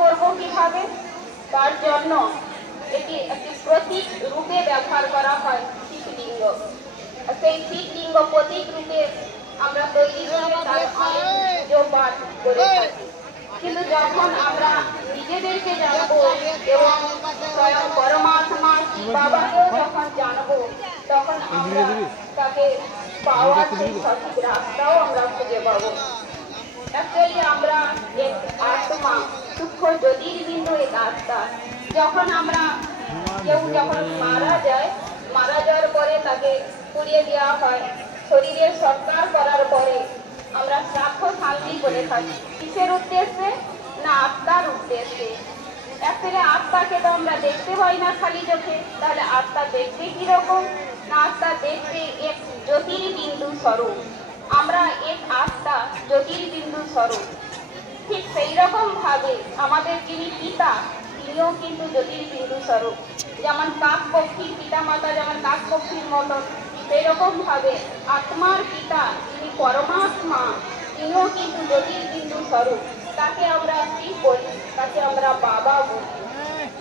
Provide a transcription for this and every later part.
করব কিভাবে? তার জন্য এটি একটি প্রতীক রূপে ব্যবহার করা হয় শিবলিঙ্গ। সেই শিবলিঙ্গ প্রতীক রূপে আমরা তৈরি করে তার অনেক পুজো পাঠ করে থাকি। কিন্তু যখন আমরা নিজেদেরকে জানবো এবং স্বয়ং পরমাত্মা বাবাকেও যখন জানবো, তখন আমরা তাকে পাওয়ার সেই সঠিক রাস্তাও আমরা খুঁজে পাবো। অ্যাকচুয়ালি আমরা এক আত্মা, সূক্ষ্ম জ্যোতির্বিন্দু এক আত্মা। যখন আমরা কেউ যখন মারা যাওয়ার পরে তাকে পুড়িয়ে দেওয়া হয়, শরীরের সৎকার করার পরে আমরা শ্রাদ্ধ শান্তি করে থাকি। কিসের উদ্দেশ্যে? না আত্মার উদ্দেশ্যে। অ্যাকচুয়ালি আত্মাকে তো আমরা দেখতে পাই না খালি চোখে, তাহলে আত্মা দেখতে কিরকম? না আত্মা দেখতে এক জ্যোতির্বিন্দু স্বরূপ। আমরা এক আত্মা জ্যোতির্বিন্দু স্বরূপ। ঠিক সেই রকম ভাবে আমাদের যিনি পিতা, তিনিও কিন্তু জ্যোতির্বিন্দু স্বরূপ। যেমন কাক পক্ষীর পিতা মাতা যেমন কাক পক্ষীর মতন, সেই রকম ভাবে আত্মার পিতা যিনি পরমাত্মা, তিনিও কিন্তু জ্যোতির্বিন্দু স্বরূপ। তাকে আমরা শিব বলি, তাকে আমরা বাবা বলি।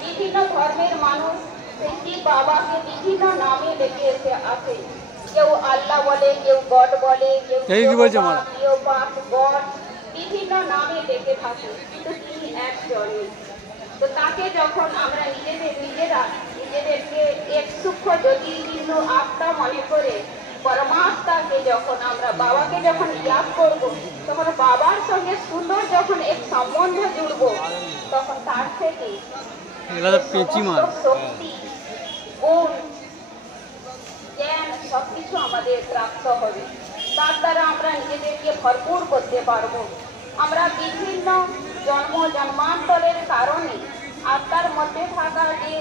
বিভিন্ন ধর্মের মানুষ সেই শিব বাবাকে বিভিন্ন নামে ডেকে এসে আসে। কেউ আল্লাহ বলে, কেউ গড বলে, কেউ গড, বিভিন্ন নামে ডেকে থাকে, কিন্তু তিনি একজনই। তো তাকে যখন আমরা নিজেদেরকে এক সূক্ষ্ম জ্যোতির্বিন্দু আত্মা মনে করে পরমাত্মাকে যখন আমরা বাবাকে যখন ইয়াদ করব, তখন বাবার সঙ্গে সুন্দর যখন এক সম্বন্ধ জুড়ব, তখন তার থেকে শক্তি, গুণ, জ্ঞান সবকিছু আমাদের প্রাপ্ত হবে। তার দ্বারা আমরা নিজেদেরকে ভরপুর করতে পারবো। আমরা বিভিন্ন জন্মান্তরের কারণে আত্মার মধ্যে থাকা যে